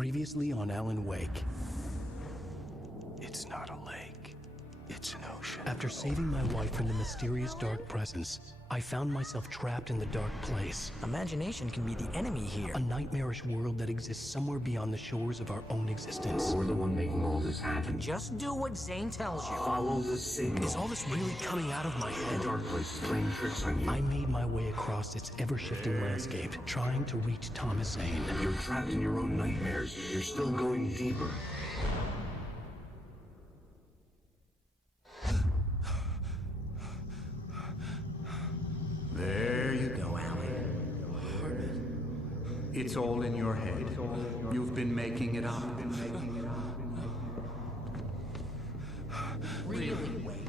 Previously on Alan Wake. It's not a lake. It's an ocean. After saving my wife from the mysterious dark presence, I found myself trapped in the dark place. Imagination can be the enemy here. A nightmarish world that exists somewhere beyond the shores of our own existence. We're the one making all this happen. Just do what Zane tells you. Follow the signal. Is all this really coming out of my head? The dark place is playing tricks on you. I made my way across its ever-shifting landscape, trying to reach Thomas Zane. You're trapped in your own nightmares. You're still going deeper. There you go, Alan. It's all in your head. You've been making it up. Really, Wake.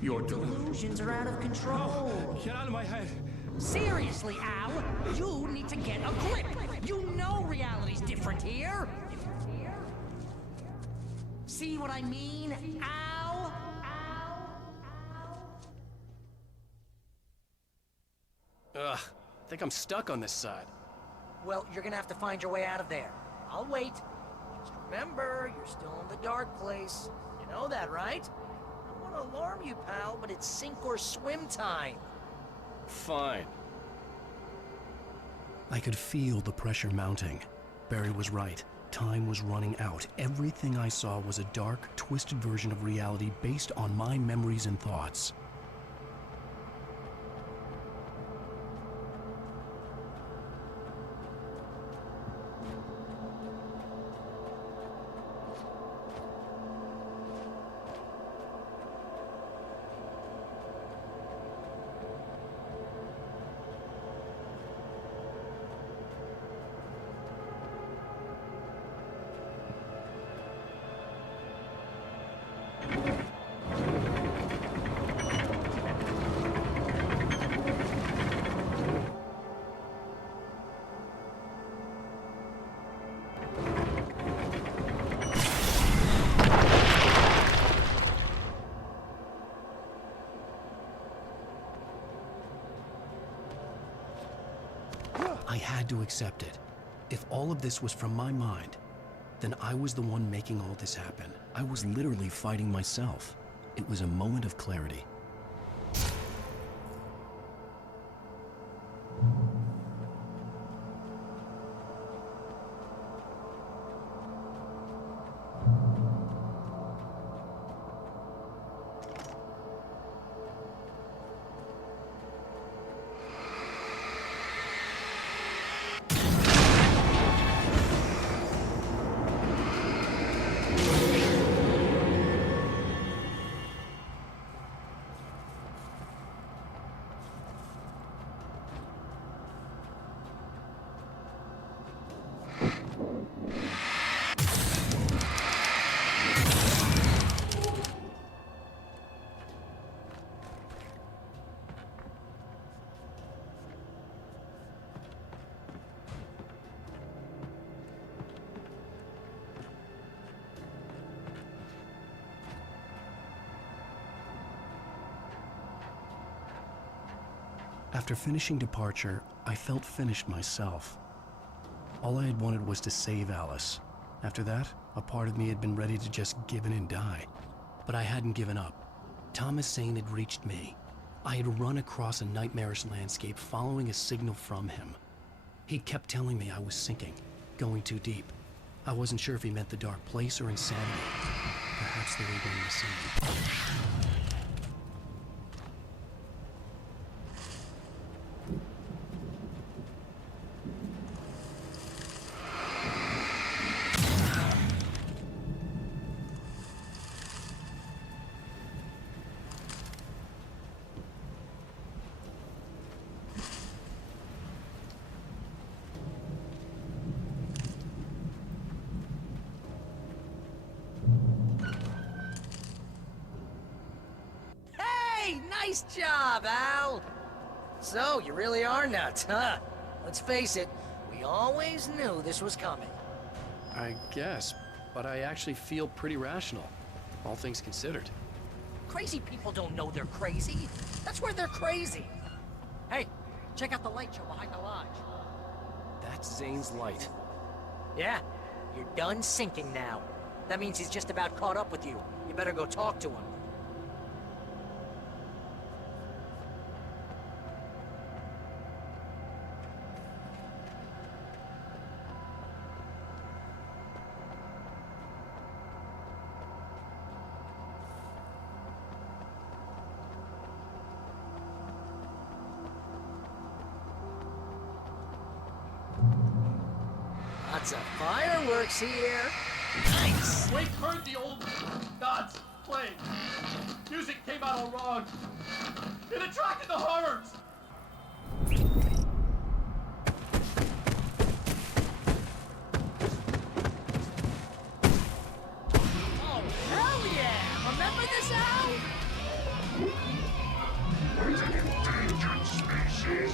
Your delusion. Delusions are out of control. Get out of my head. Seriously, Al, you need to get a grip. You know reality's different here. See what I mean, Al? Ugh, I think I'm stuck on this side. Well, you're gonna have to find your way out of there. I'll wait. Just remember, you're still in the dark place. You know that, right? I don't want to alarm you, pal, but it's sink or swim time. Fine. I could feel the pressure mounting. Barry was right. Time was running out. Everything I saw was a dark, twisted version of reality based on my memories and thoughts. I had to accept it. If all of this was from my mind, then I was the one making all this happen. I was literally fighting myself. It was a moment of clarity. After finishing Departure, I felt finished myself. All I had wanted was to save Alice. After that, a part of me had been ready to just give in and die. But I hadn't given up. Thomas Zane had reached me. I had run across a nightmarish landscape following a signal from him. He kept telling me I was sinking, going too deep. I wasn't sure if he meant the dark place or insanity. Perhaps they were going the same. Nice job, Al! So, you really are nuts, huh? Let's face it, we always knew this was coming. I guess, but I actually feel pretty rational, all things considered. Crazy people don't know they're crazy. That's where they're crazy. Hey, check out the light show behind the lodge. That's Zane's light. Yeah, You're done sinking now. That means he's just about caught up with you. You better go talk to him. Lots of fireworks here. Nice. Wake heard the old gods playing. Music came out all wrong. It attracted the horrors. Oh, hell yeah! Remember this, Al? What an endangered species!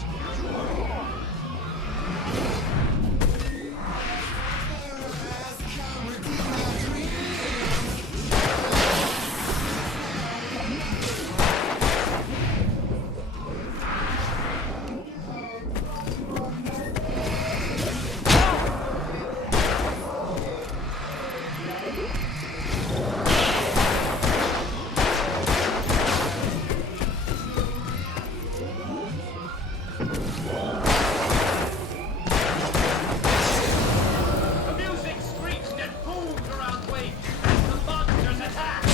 The music screeched and boomed around Wake as the monsters attacked.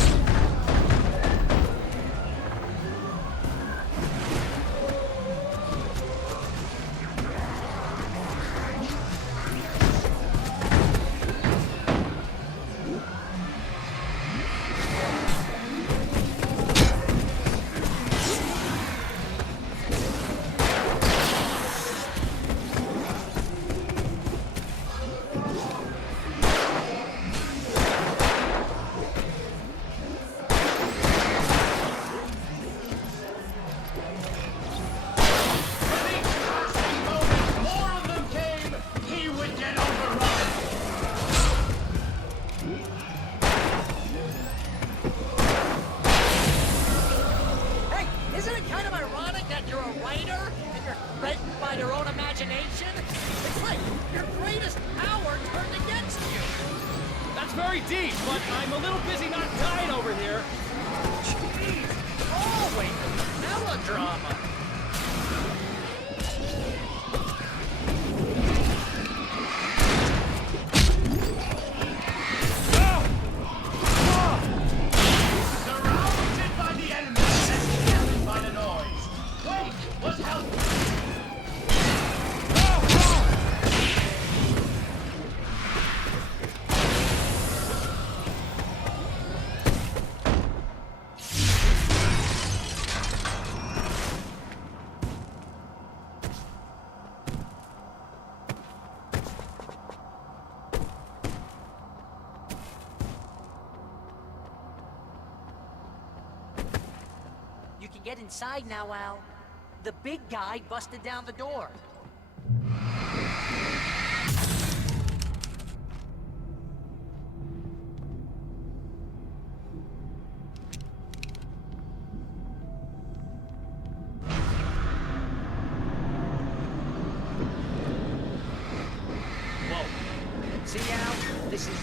With each passing moment, more of them came. He would get overrun. Hey, isn't it kind of ironic that you're a writer and you're threatened by your own imagination? It's like your greatest power turned against you. That's very deep, but I'm a little busy not dying over here. Jeez, always melodrama. Surrounded by the enemy and scattered by the noise. Wake was helpless. You can get inside now, Al. The big guy busted down the door. Whoa. See, Al? This is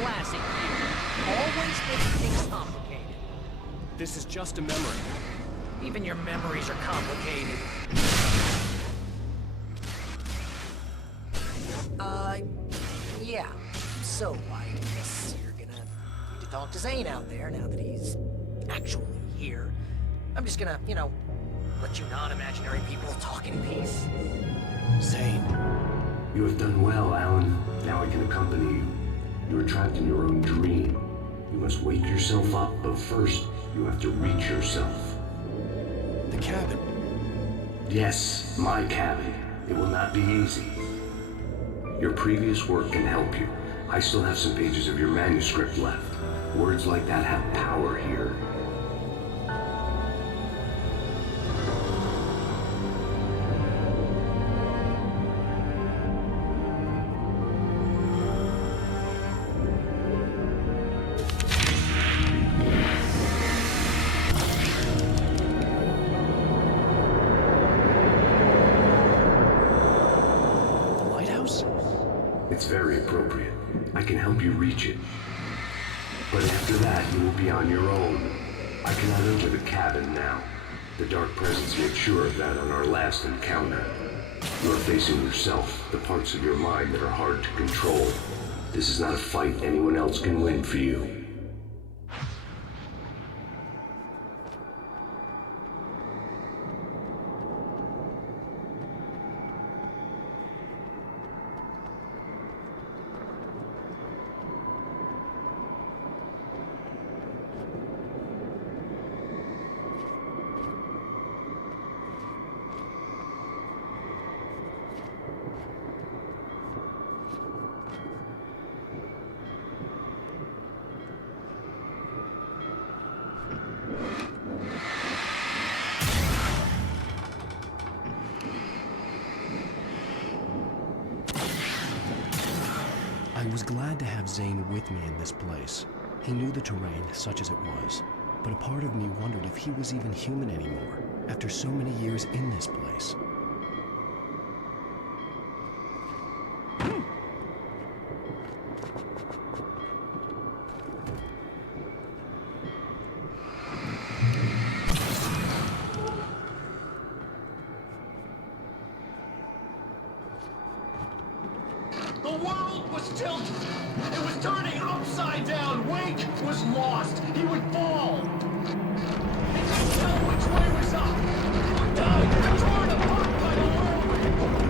classic you. Always making things complicated. This is just a memory. Even your memories are complicated. Yeah. So, I guess you're gonna need to talk to Zane out there now that he's actually here. I'm just gonna, let you non-imaginary people talk in peace. Zane. You have done well, Alan. Now I can accompany you. You are trapped in your own dream. You must wake yourself up, but first, you have to reach yourself. The cabin. Yes, my cabin. It will not be easy. Your previous work can help you. I still have some pages of your manuscript left. Words like that have power here. It's very appropriate. I can help you reach it. But after that, you will be on your own. I cannot enter the cabin now. The Dark Presence made sure of that on our last encounter. You are facing yourself, the parts of your mind that are hard to control. This is not a fight anyone else can win for you. I was glad to have Zane with me in this place. He knew the terrain, such as it was, but a part of me wondered if he was even human anymore, after so many years in this place. The world was tilted. It was turning upside down. Wake was lost. He would fall. He couldn't tell which way was up. He would die, torn apart by the whirlwind.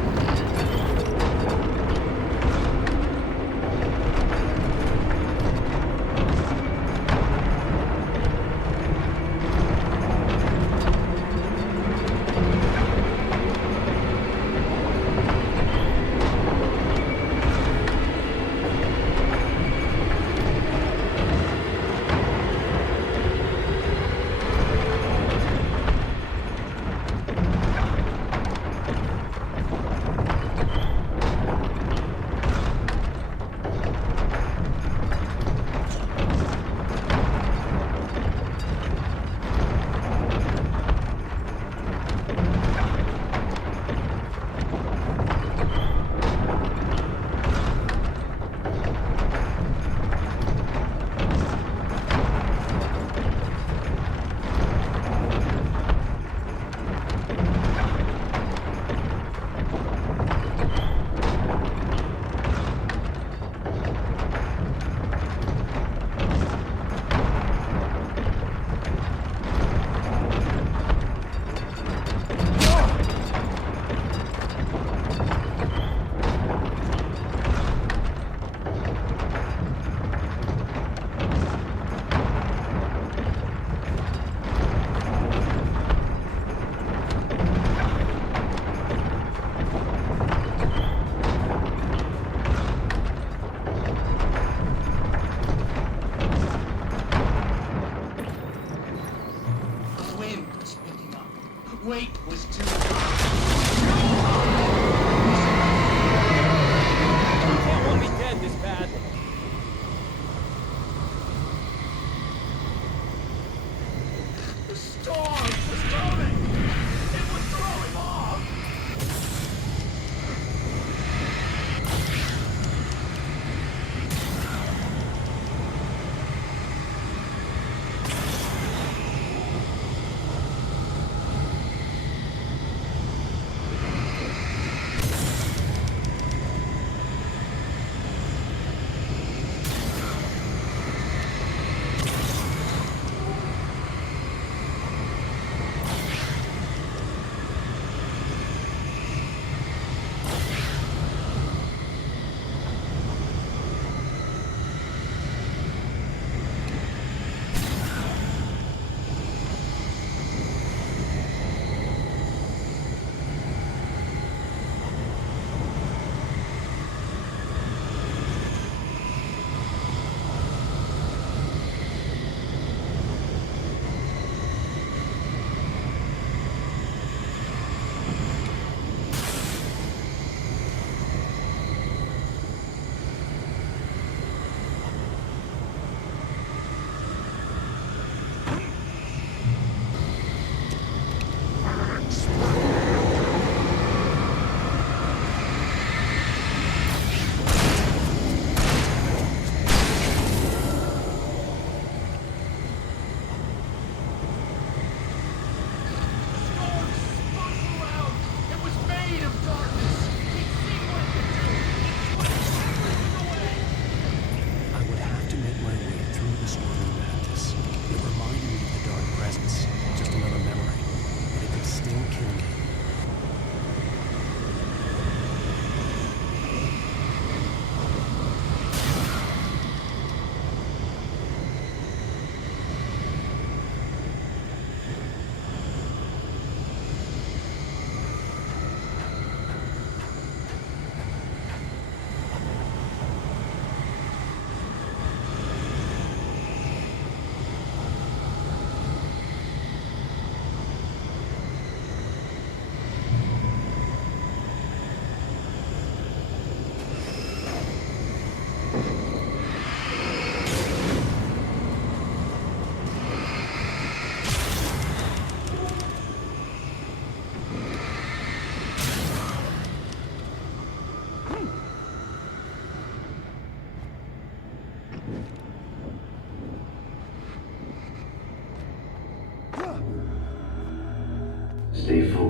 Weight was too You can't want me dead this bad. The storm was coming. It would throw him off.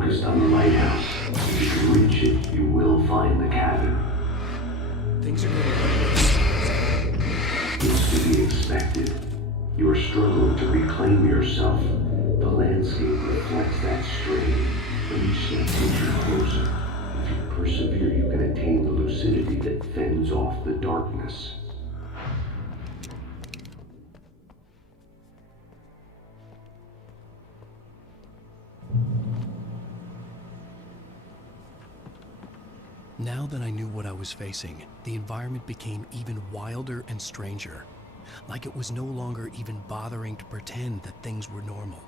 focused on the lighthouse. If you can reach it, you will find the cabin. Things are getting better. It's to be expected. You are struggling to reclaim yourself. The landscape reflects that strain, but each step takes you closer. If you persevere, you can attain the lucidity that fends off the darkness. Now that I knew what I was facing, the environment became even wilder and stranger. Like it was no longer even bothering to pretend that things were normal.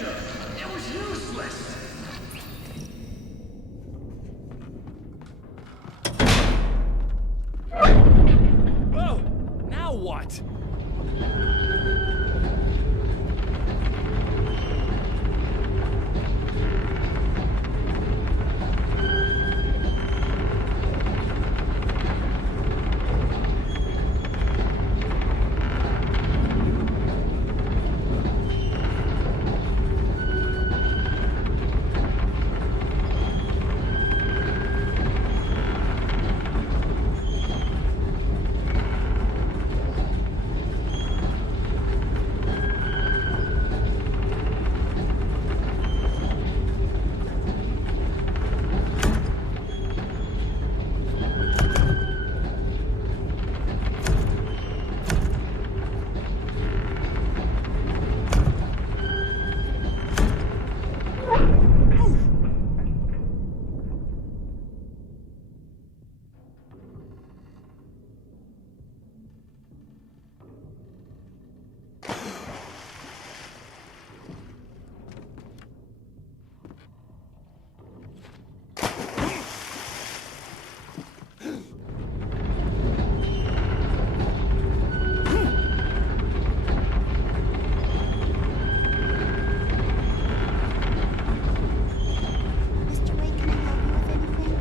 adventure. It was useless. Whoa! Now what? Mr. Wake, can I help you with anything?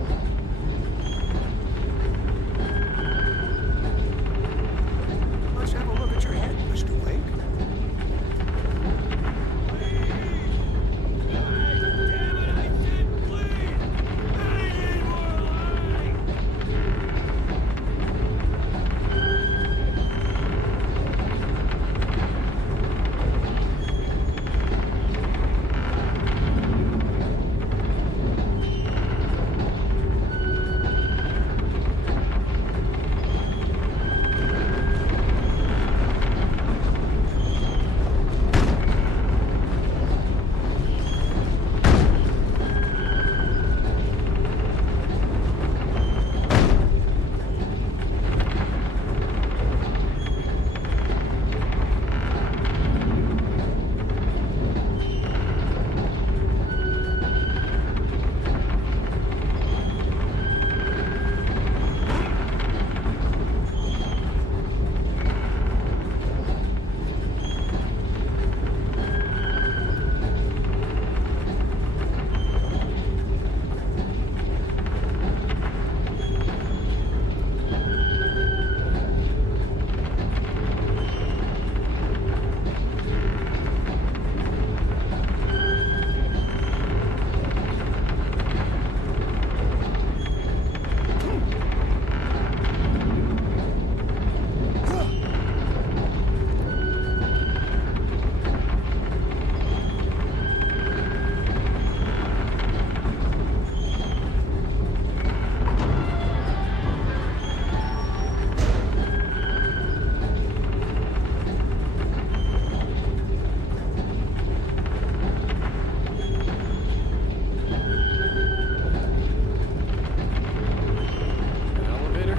Let's have a look at your head, Mr. Wake. Elevator?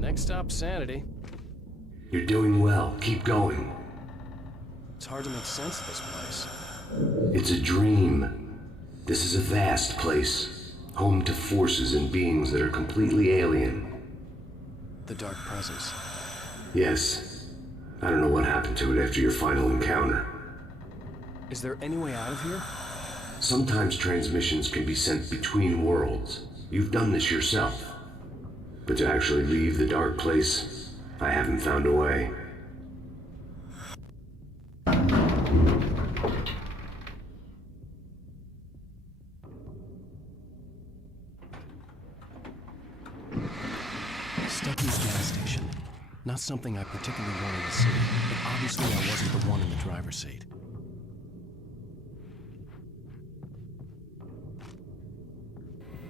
Next stop, sanity. You're doing well. Keep going. It's hard to make sense of this place. It's a dream. This is a vast place, home to forces and beings that are completely alien. The Dark Presence. Yes. I don't know what happened to it after your final encounter. Is there any way out of here? Sometimes transmissions can be sent between worlds. You've done this yourself. But to actually leave the dark place, I haven't found a way. Stucky's gas station. Not something I particularly wanted to see, but obviously I wasn't the one in the driver's seat.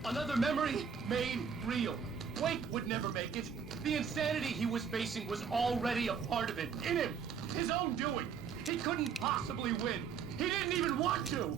Another memory made real. Wake would never make it. The insanity he was facing was already a part of it, in him. His own doing. He couldn't possibly win. He didn't even want to.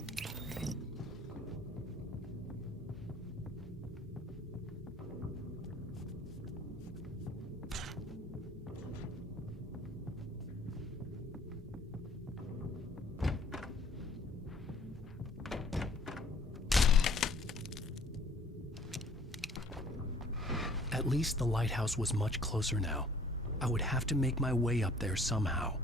least the lighthouse was much closer now. I would have to make my way up there somehow.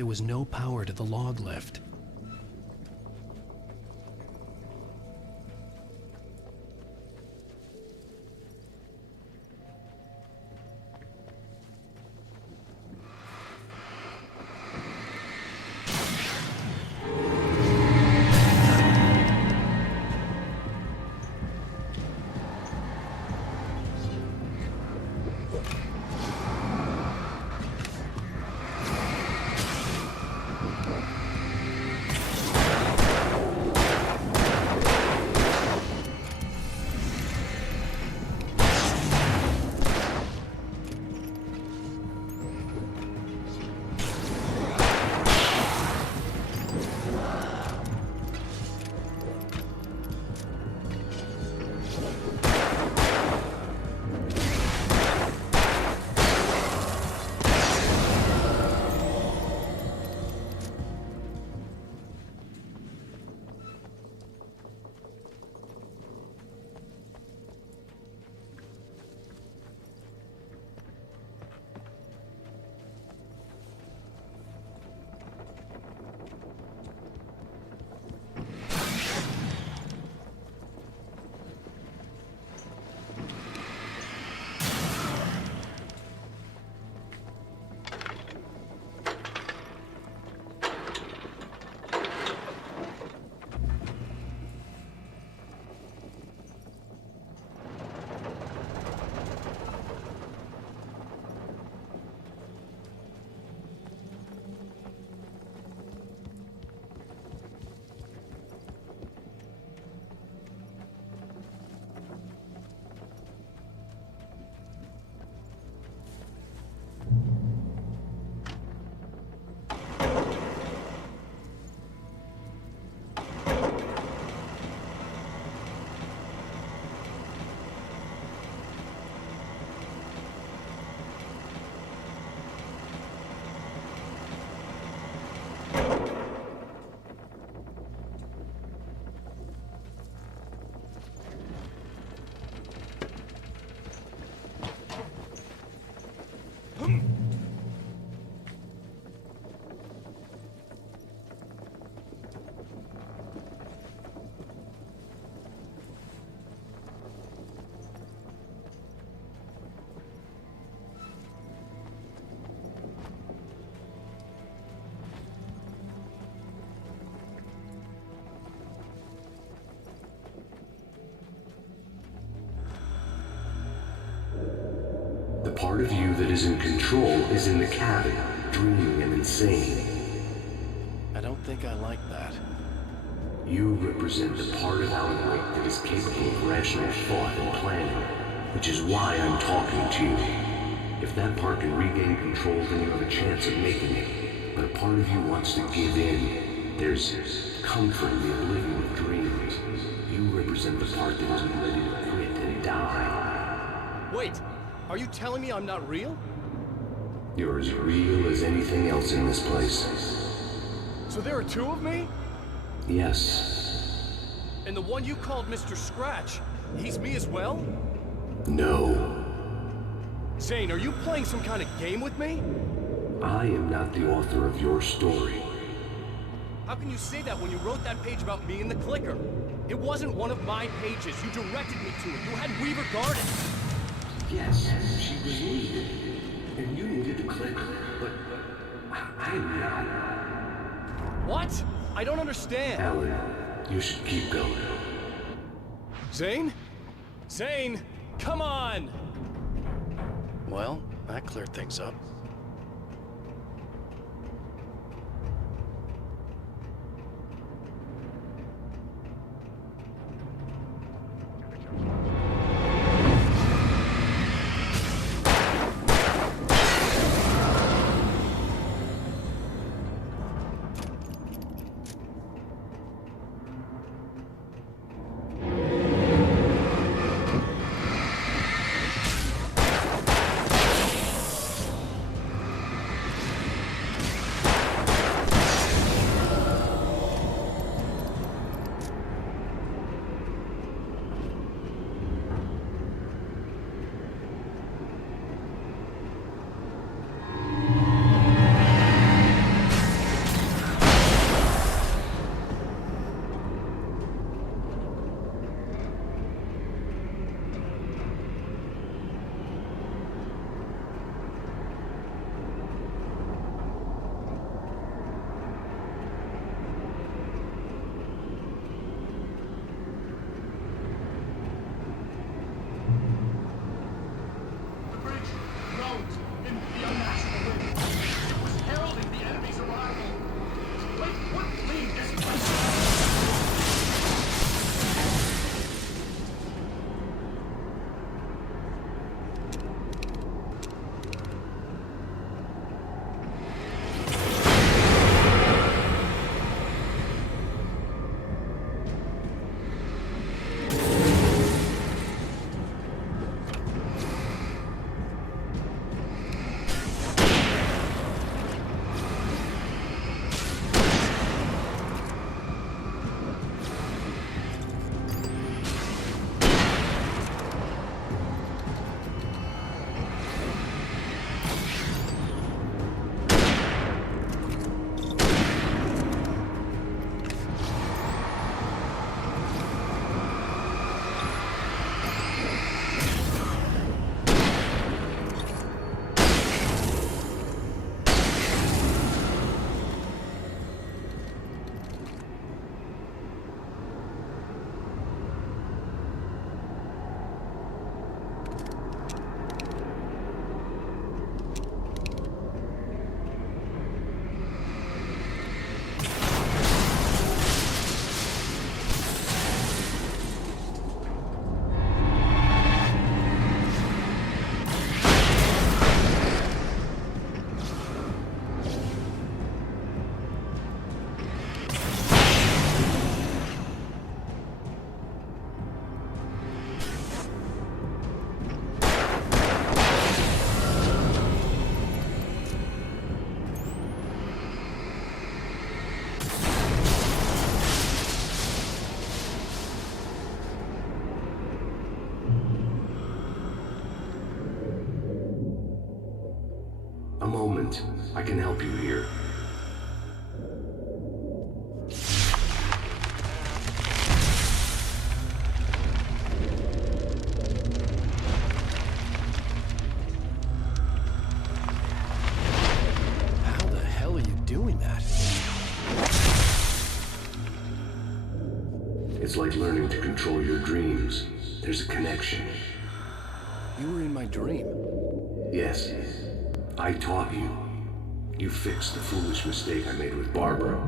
There was no power to the log lift. part of you that is in control is in the cabin, dreaming and insane. I don't think I like that. You represent the part of Alan Wake that is capable of rational thought and planning, which is why I'm talking to you. If that part can regain control, then you have a chance of making it. But a part of you wants to give in. There's comfort in the oblivion of dreams. You represent the part that isn't ready to quit and die. Wait, are you telling me I'm not real? You're as real as anything else in this place. So there are two of me? Yes. And the one you called Mr. Scratch, he's me as well? No. Zane, are you playing some kind of game with me? I am not the author of your story. How can you say that when you wrote that page about me in the clicker? It wasn't one of my pages. You directed me to it. You had Weaver guarded. Yes, she was needed. And you needed the clicker. But I'm not. What? I don't understand. Alan, you should keep going. Zane? Zane, come on! Well, that cleared things up. A moment. I can help you here. How the hell are you doing that? It's like learning to control your dreams. There's a connection. You were in my dream. Yes, I taught you. You fixed the foolish mistake I made with Barbara.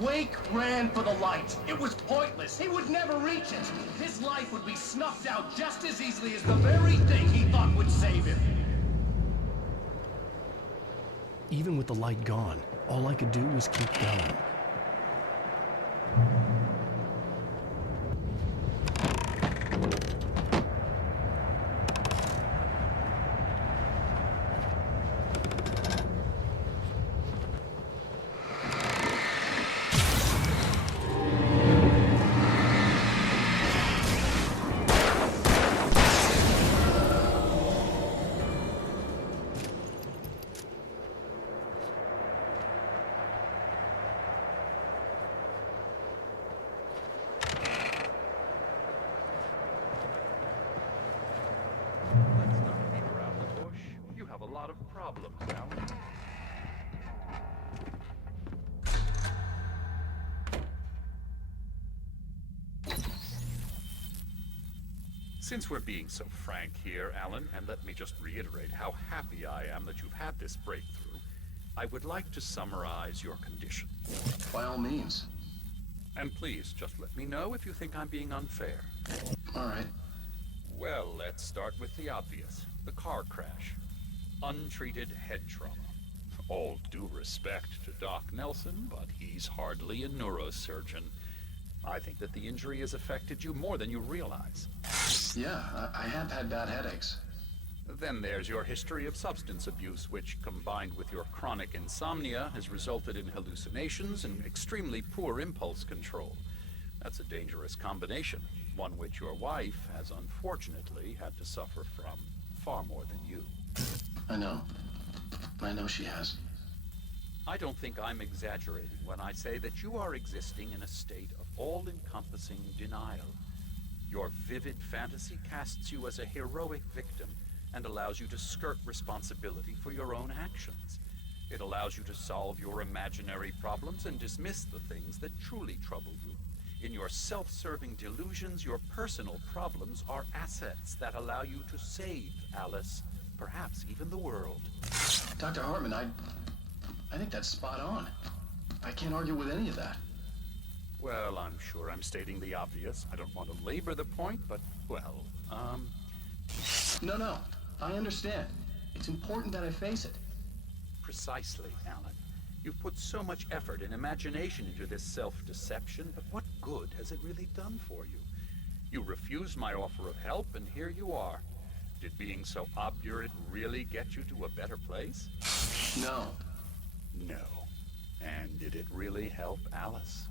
Wake ran for the light. It was pointless. He would never reach it. His life would be snuffed out just as easily as the very thing he thought would save him. Even with the light gone, all I could do was keep going. Let's not beat around the bush. You have a lot of problems, Alan. Since we're being so frank here, Alan, and let me just reiterate how happy I am that you've had this breakthrough, I would like to summarize your condition. By all means. And please, just let me know if you think I'm being unfair. All right. Well, let's start with the obvious. The car crash. Untreated head trauma. All due respect to Doc Nelson, but he's hardly a neurosurgeon. I think that the injury has affected you more than you realize. Yeah, I have had bad headaches. Then there's your history of substance abuse, which, combined with your chronic insomnia, has resulted in hallucinations and extremely poor impulse control. That's a dangerous combination, one which your wife has unfortunately had to suffer from far more than you. I know. I know she has. I don't think I'm exaggerating when I say that you are existing in a state of all-encompassing denial. Your vivid fantasy casts you as a heroic victim and allows you to skirt responsibility for your own actions. It allows you to solve your imaginary problems and dismiss the things that truly trouble you. In your self-serving delusions, your personal problems are assets that allow you to save Alice, perhaps even the world. Dr. Hartman, I think that's spot on. I can't argue with any of that. Well, I'm sure I'm stating the obvious. I don't want to labor the point, but, well, No, I understand. It's important that I face it. Precisely, Alan. You've put so much effort and imagination into this self-deception, but what good has it really done for you? You refused my offer of help, and here you are. Did being so obdurate really get you to a better place? No. No. And did it really help Alice?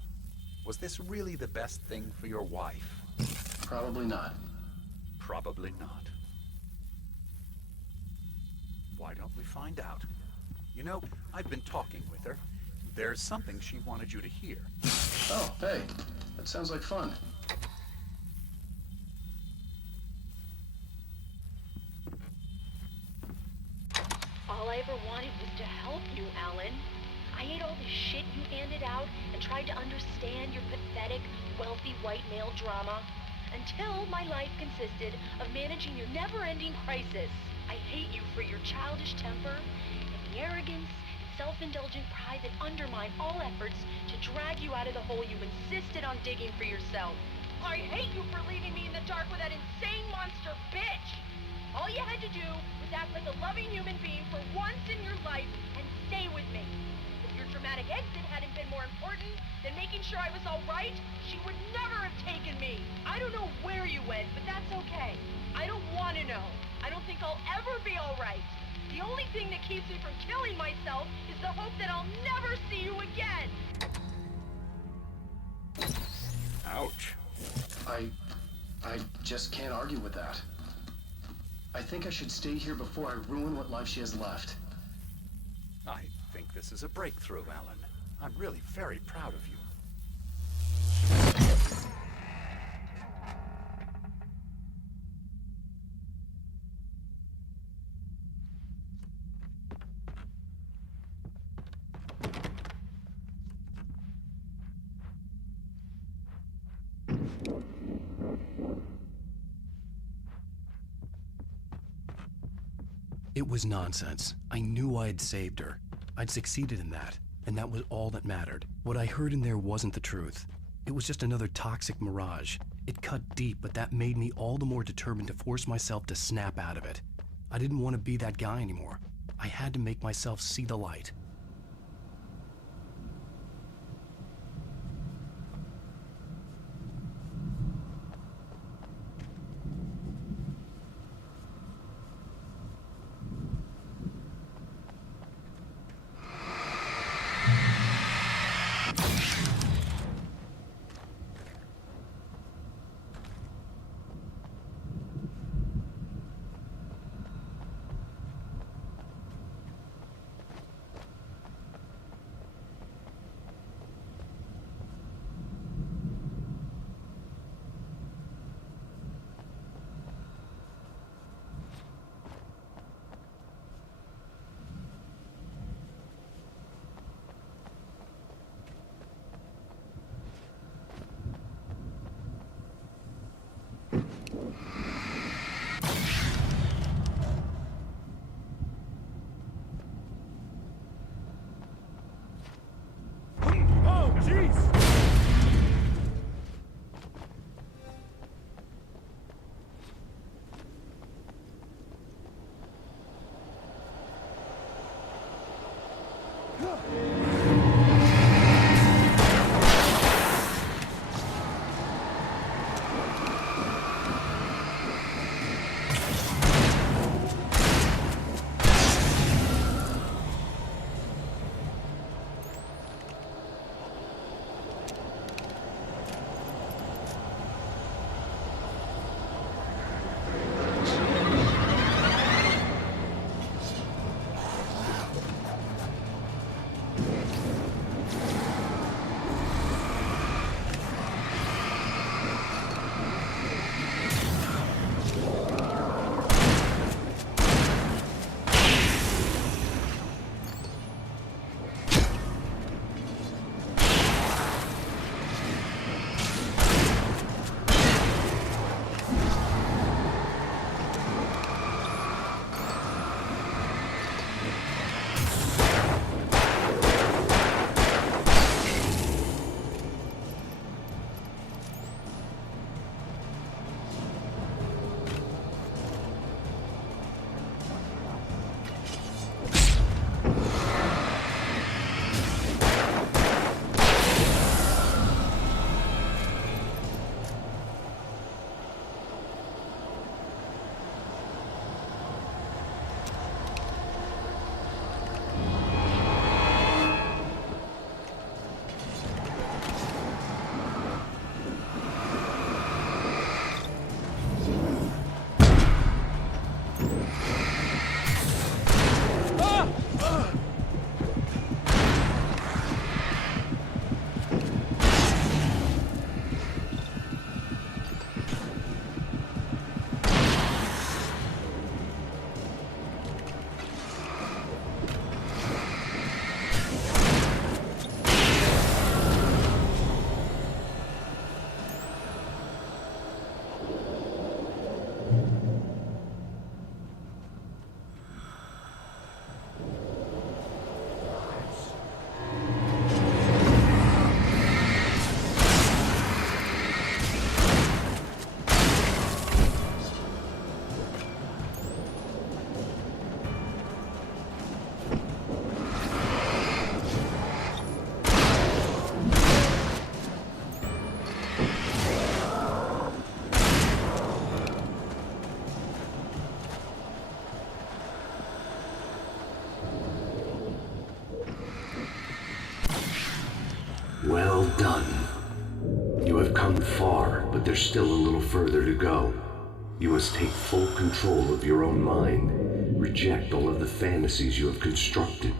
Was this really the best thing for your wife? Probably not. Probably not. Why don't we find out? You know, I've been talking with her. There's something she wanted you to hear. Oh, hey. That sounds like fun. All I ever wanted was to help you, Alan. I ate all the shit you handed out and tried to understand your pathetic, wealthy white male drama until my life consisted of managing your never-ending crisis. I hate you for your childish temper and the arrogance and self-indulgent pride that undermine all efforts to drag you out of the hole you insisted on digging for yourself. I hate you for leaving me in the dark with that insane monster bitch! All you had to do was act like a loving human being for once in your life and stay with me. If your dramatic exit hadn't been more important than making sure I was all right, she would never have taken me. I don't know where you went, but that's okay. I don't want to know. I don't think I'll ever be all right. The only thing that keeps me from killing myself is the hope that I'll never see you again. Ouch. I just can't argue with that. I think I should stay here before I ruin what life she has left. I think this is a breakthrough, Alan. I'm really very proud of you. It was nonsense. I knew I'd saved her. I'd succeeded in that, and that was all that mattered. What I heard in there wasn't the truth. It was just another toxic mirage. It cut deep, but that made me all the more determined to force myself to snap out of it. I didn't want to be that guy anymore. I had to make myself see the light. there's still a little further to go. You must take full control of your own mind. Reject all of the fantasies you have constructed.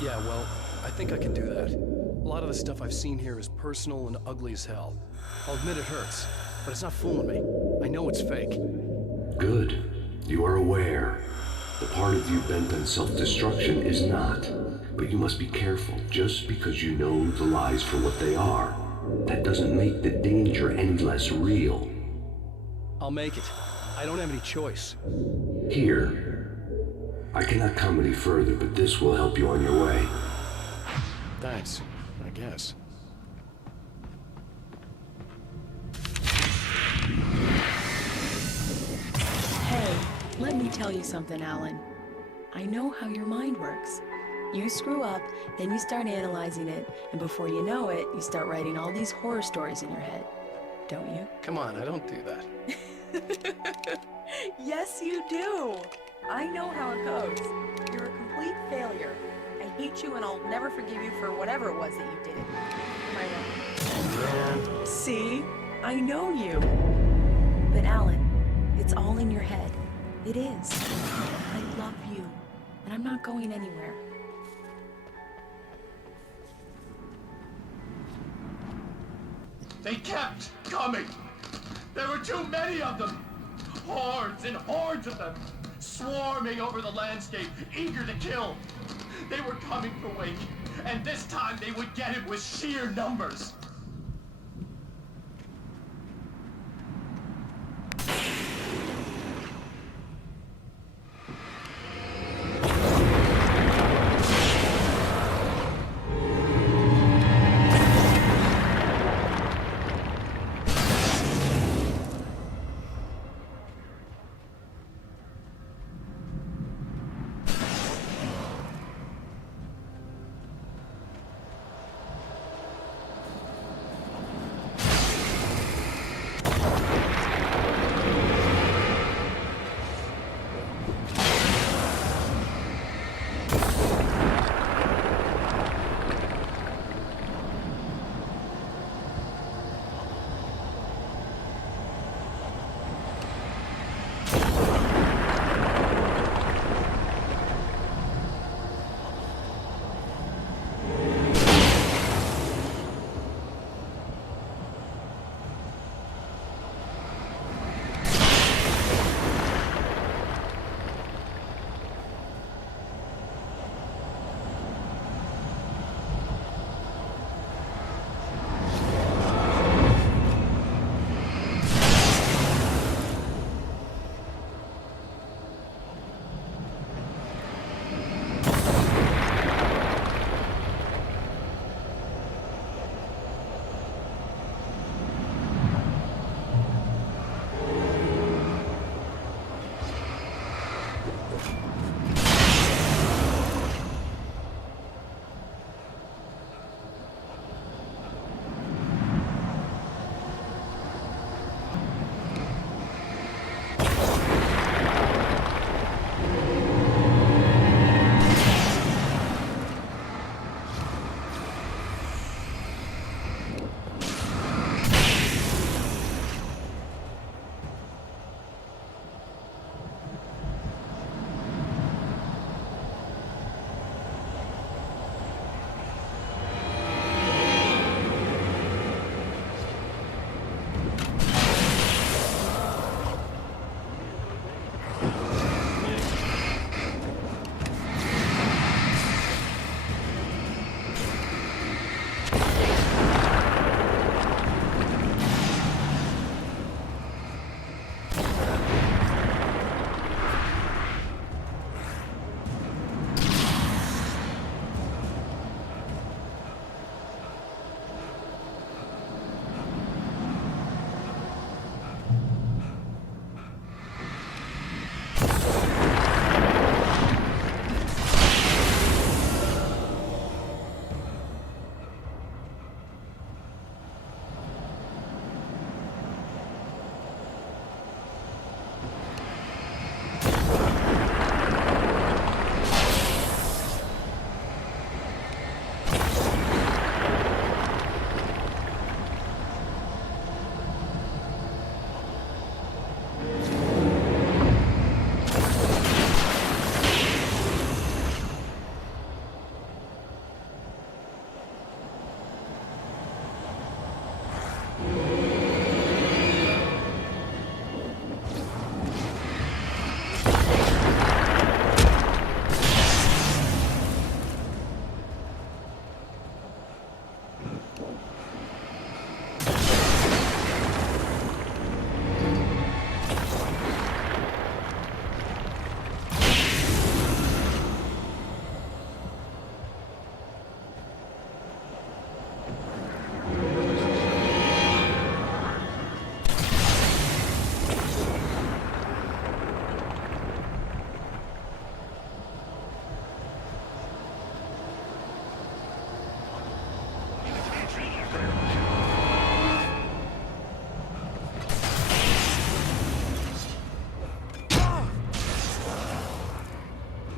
Yeah, well, I think I can do that. A lot of the stuff I've seen here is personal and ugly as hell. I'll admit it hurts, but it's not fooling me. I know it's fake. Good. You are aware. The part of you bent on self-destruction is not. But you must be careful. Just because you know the lies for what they are, that doesn't make the danger any less real. I'll make it. I don't have any choice. Here. I cannot come any further, but this will help you on your way. Thanks, I guess. Hey, let me tell you something, Alan. I know how your mind works. You screw up, then you start analyzing it, and before you know it, you start writing all these horror stories in your head. Don't you? Come on, I don't do that. Yes, you do. I know how it goes. You're a complete failure. I hate you and I'll never forgive you for whatever it was that you did. Am I wrong? See? I know you. But Alan, it's all in your head. It is. I love you, and I'm not going anywhere. They kept coming. There were too many of them. Hordes and hordes of them, swarming over the landscape, eager to kill. They were coming for Wake, and this time they would get him with sheer numbers.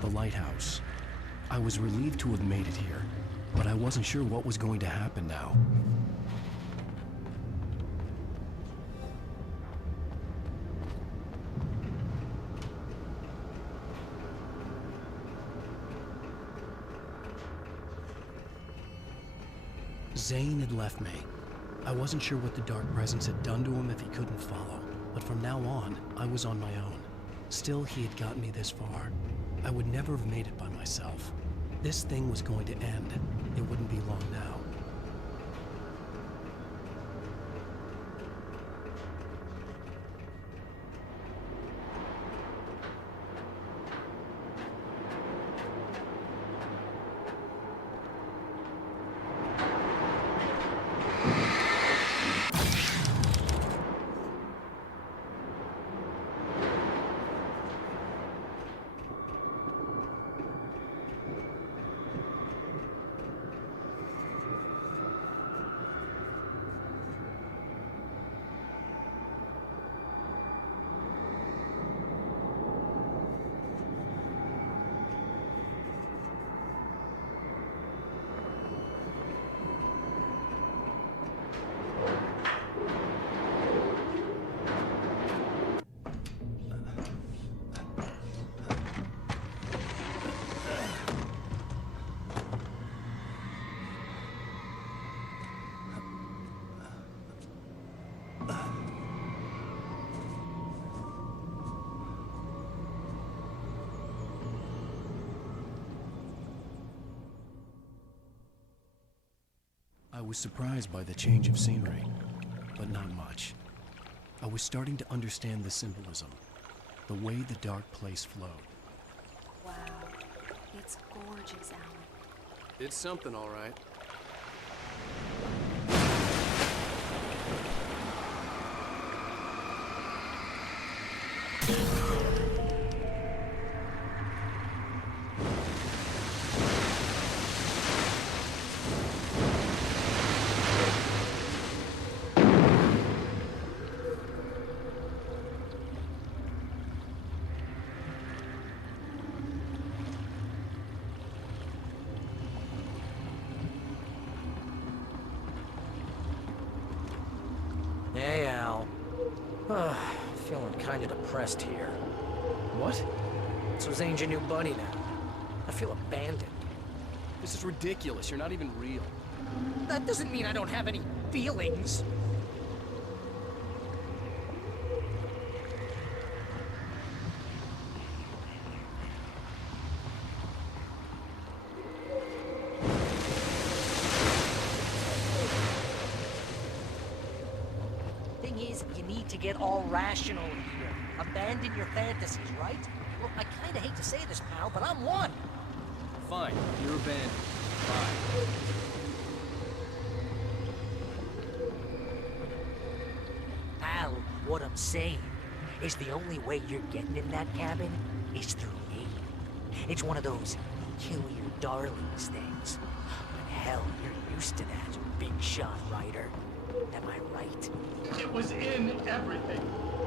the lighthouse. I was relieved to have made it here, but I wasn't sure what was going to happen now. Zane had left me. I wasn't sure what the Dark Presence had done to him if he couldn't follow, but from now on, I was on my own. Still, he had gotten me this far. I would never have made it by myself. This thing was going to end. It wouldn't be long now. I was surprised by the change of scenery, but not much. I was starting to understand the symbolism, the way the dark place flowed. Wow, it's gorgeous, Alan. It's something, all right. Hey, Al. Feeling kind of depressed here. What? So Zane's your new buddy now. I feel abandoned. This is ridiculous. You're not even real. That doesn't mean I don't have any feelings. Thing is, you need to get all rational here. Abandon your fantasies, right? Look, I kinda hate to say this, pal, but I'm one. Fine, you're abandoned. Fine. Al, what I'm saying is the only way you're getting in that cabin is through me. It's one of those kill your darlings things. But hell, you're used to that, big shot writer. Am I right? It was in everything.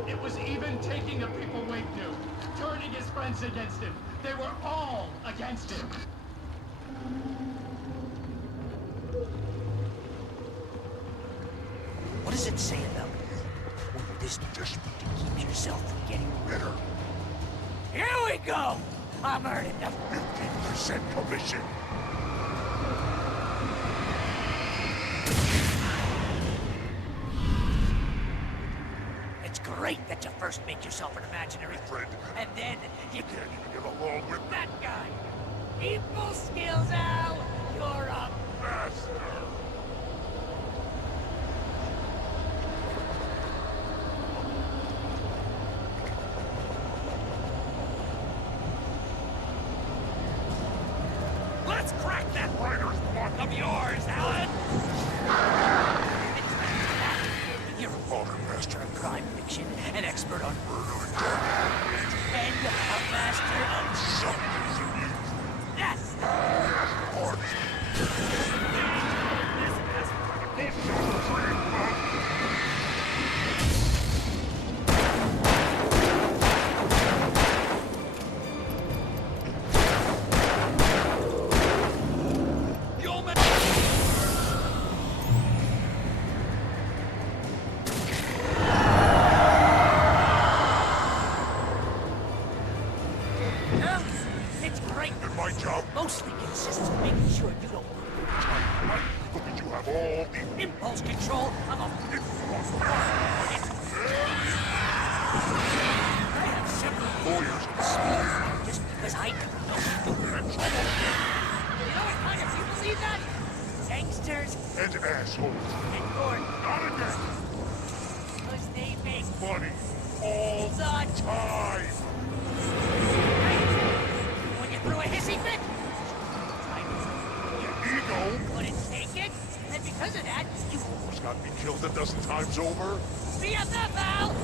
It was even taking the people Wake knew, turning his friends against him. They were all against him. What does it say about when you're this desperate to keep yourself from getting better? Here we go! I'm earning the 15% commission. It's great that you first make yourself an imaginary friend, and then you can't even get along with that guy. People skills, Al! You're a master! Let's crack that writer's block of yours, Alan! You're a modern master of crime fiction, an expert on murder and death, and a master of substance abuse. Yes! funny. All the time. When you threw a hissy fit? Your ego couldn't take it, and because of that, you almost got me killed a dozen times over. BFF, Al!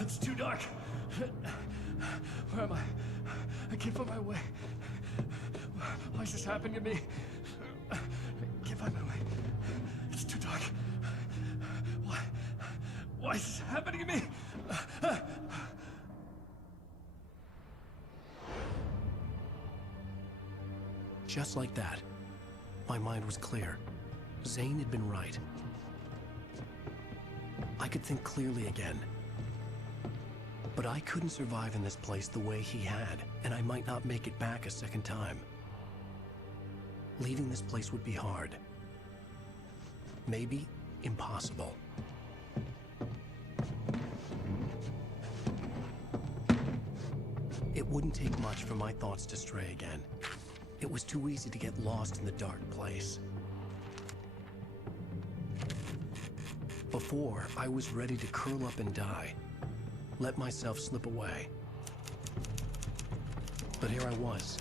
It's too dark. Where am I? I can't find my way. Why is this happening to me? I can't find my way. It's too dark. Why is this happening to me? Just like that, my mind was clear. Zane had been right. I could think clearly again. But I couldn't survive in this place the way he had, and I might not make it back a second time. Leaving this place would be hard. Maybe impossible. It wouldn't take much for my thoughts to stray again. It was too easy to get lost in the dark place. Before, I was ready to curl up and die. Let myself slip away. But here I was.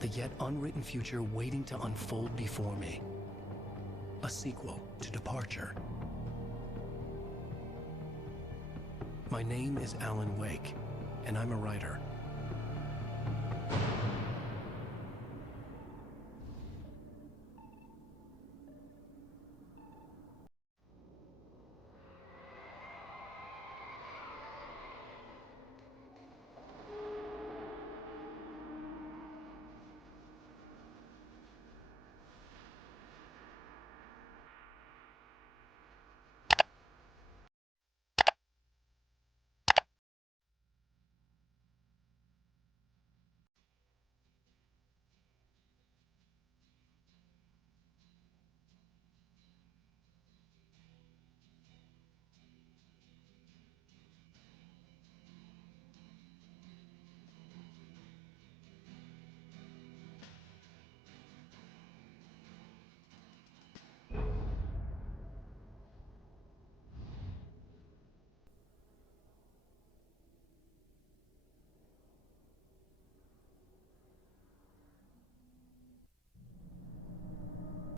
The yet unwritten future waiting to unfold before me. A sequel to Departure. My name is Alan Wake, and I'm a writer.